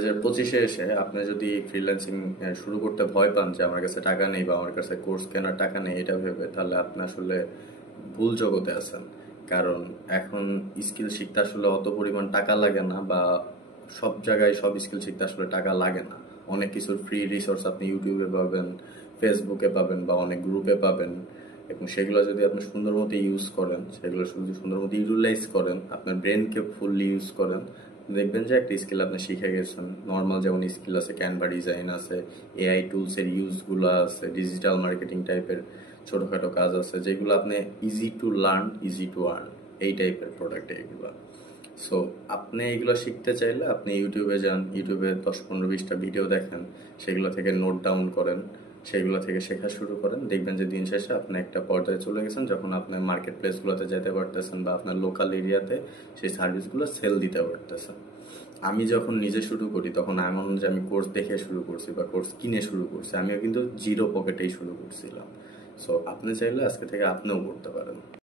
2025-এ এসে আপনি যদি ফ্রিল্যান্সিং শুরু করতে ভয় পান যে আমার কাছে টাকা নেই বা আমার কাছে কোর্স কেনার টাকা নেই এটা ভেবে, তাহলে আপনি আসলে ভুল জগতে আছেন। কারণ এখন স্কিল শিখতে আসলে অত পরিমাণ টাকা লাগে না, বা সব জায়গায় সব স্কিল শিখতে আসলে টাকা লাগে না। অনেক কিছুর ফ্রি রিসোর্স আপনি ইউটিউবে পাবেন, ফেসবুকে পাবেন বা অনেক গ্রুপে পাবেন। এবং সেগুলো যদি আপনি সুন্দর মতো ইউজ করেন, সেগুলো যদি সুন্দর মতো ইউটিলাইজ করেন, আপনার ব্রেনকে ফুললি ইউজ করেন, দেখবেন যে একটা স্কিল আপনি শিখে গেছেন। নর্মাল যেমন স্কিল আছে, ক্যানভা ডিজাইন আছে, এআই টুলসের ইউজগুলো আছে, ডিজিটাল মার্কেটিং টাইপের ছোটোখাটো কাজ আছে যেগুলো আপনি easy to learn, easy to earn, এই টাইপের প্রোডাক্ট এগুলো। সো আপনি এগুলো শিখতে চাইলে আপনি ইউটিউবে যান, ইউটিউবে 10-15-20টা ভিডিও দেখেন, সেগুলো থেকে নোট ডাউন করেন, সেগুলো থেকে শেখা শুরু করেন। দেখবেন যে দিন শেষে আপনি একটা পর্যায়ে চলে গেছেন যখন আপনি মার্কেট প্লেসগুলোতে যেতে পারতেছেন বা আপনার লোকাল এরিয়াতে সেই সার্ভিসগুলো সেল দিতে পারতেছেন। আমি যখন নিজে শুরু করি তখন এমন যে আমি কোর্স দেখে শুরু করছি বা কোর্স কিনে শুরু করছি, আমিও কিন্তু জিরো পকেটেই শুরু করছিলাম। সো আপনি চাইলে আজকে থেকে আপনিও করতে পারেন।